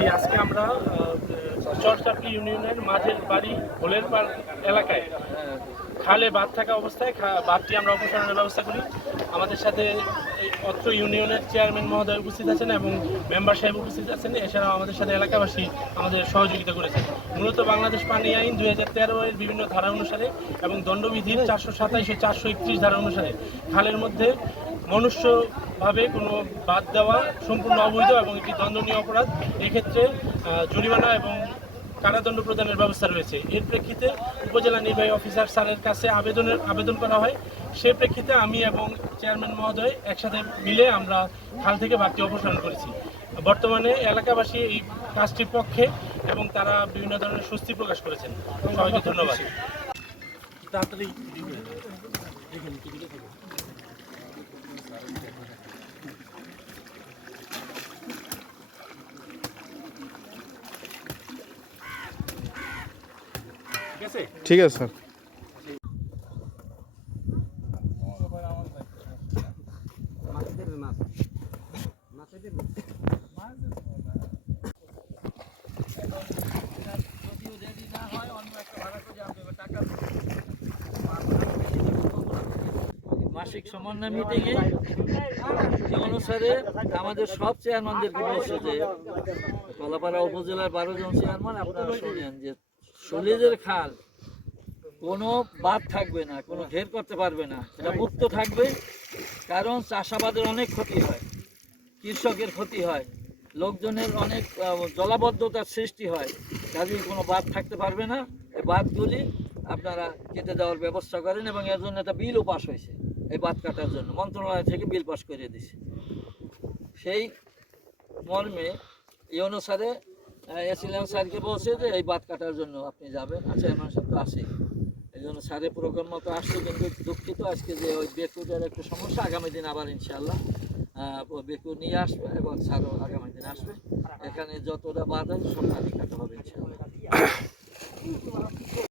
জি আজকে আমরা চরচাপলি ইউনিয়নের মাঝের বাড়ি হোলের পাড় এলাকায় খালে বাদ থাকা অবস্থায় বাঁধটি আমরা অপসারণের ব্যবস্থা করি। আমাদের সাথে অত্র ইউনিয়নের চেয়ারম্যান মহোদয় উপস্থিত আছেন এবং মেম্বার সাহেব উপস্থিত আছেন। এছাড়াও আমাদের সাথে এলাকাবাসী আমাদের সহযোগিতা করেছেন। মূলত বাংলাদেশ পানি আইন দুই হাজার তেরো এর বিভিন্ন ধারা অনুসারে এবং দণ্ডবিধির চারশো সাতাইশ ও চারশো একত্রিশ ধারা অনুসারে খালের মধ্যে মনুষ্যভাবে কোনো বাদ দেওয়া সম্পূর্ণ অবৈধ এবং একটি দণ্ডনীয় অপরাধ। এক্ষেত্রে জরিমানা এবং কারাদণ্ড প্রদানের ব্যবস্থা রয়েছে। এর প্রেক্ষিতে উপজেলা নির্বাহী অফিসার স্যারের কাছে আবেদনের আবেদন করা হয়। সে প্রেক্ষিতে আমি এবং চেয়ারম্যান মহোদয় একসাথে মিলে আমরা খাল থেকে বাড়তি অপসারণ করেছি। বর্তমানে এলাকাবাসী এই কাজটির পক্ষে এবং তারা বিভিন্ন ধরনের স্বস্তি প্রকাশ করেছেন। সবাইকে ধন্যবাদ। তাড়াতাড়ি ঠিক আছে? ঠিক আছে স্যার। মাসিক সমন্বয় মিটিংয়ে যে অনুসারে আমাদের সব চেয়ারম্যানদেরকে বলছে যে কলাপাড়া উপজেলার বারো জন চেয়ারম্যান আপনারা শুনেন যে সলিজের খাল, কোনো বাদ থাকবে না, কোনো ঘের করতে পারবে না, এটা মুক্ত থাকবে, কারণ চাষাবাদের অনেক ক্ষতি হয়, কৃষকের ক্ষতি হয়, লোকজনের অনেক জলাবদ্ধতার সৃষ্টি হয় কাজেই কোনো বাদ থাকতে পারবে না, এই বাঁধগুলি আপনারা কেটে দেওয়ার ব্যবস্থা করেন এবং এর জন্য একটা বিলও পাস হয়েছে, এই বাঁধ কাটার জন্য, মন্ত্রণালয় থেকে বিল পাস করে দিছে সেই মর্মে এই অনুসারে এসিলেন স্যারকে বলছে যে এই বাদ কাটার জন্য আপনি যাবেন। আচ্ছা এমন সব তো আসে এই জন্য স্যারের প্রোগ্রাম মতো আসছে, কিন্তু দুঃখিত আজকে যে ওই বেকুটার একটু সমস্যা, আগামী দিন আবার ইনশাল্লাহ বেকু নিয়ে আসবে এবং স্যারও আগামী দিন আসবে। এখানে যতটা বাদ আছে সব কাটি কাটা হবে